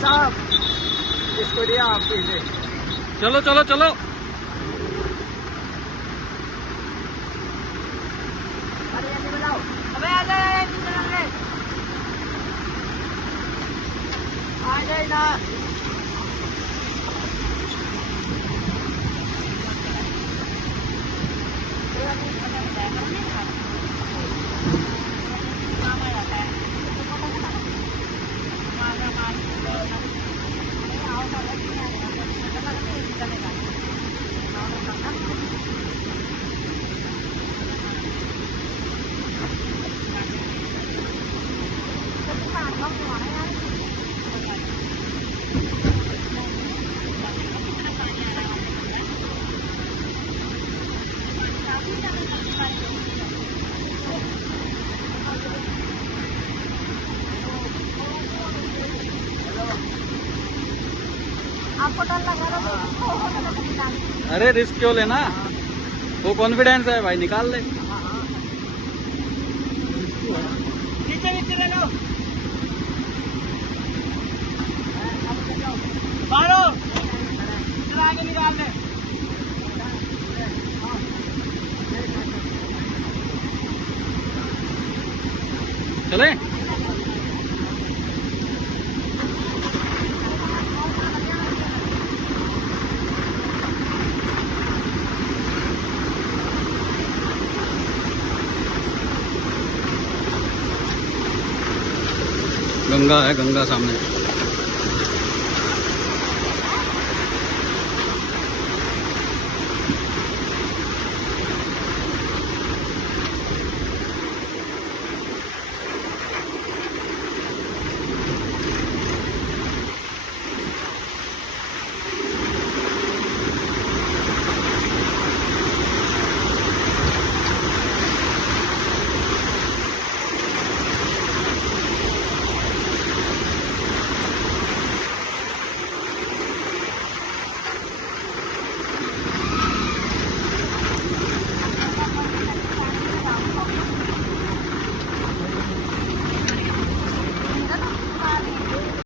साहब इसको दिया आप पीछे। चलो चलो चलो। अबे आ जाए आ जाए ना। आपको डर लगा रहा है? अरे रिस्क क्यों लेना, वो कॉन्फिडेंस है भाई, निकाल ले। नीचे नीचे ले लो, मारो आगे निकाल दे। चले। गंगा है, गंगा सामने।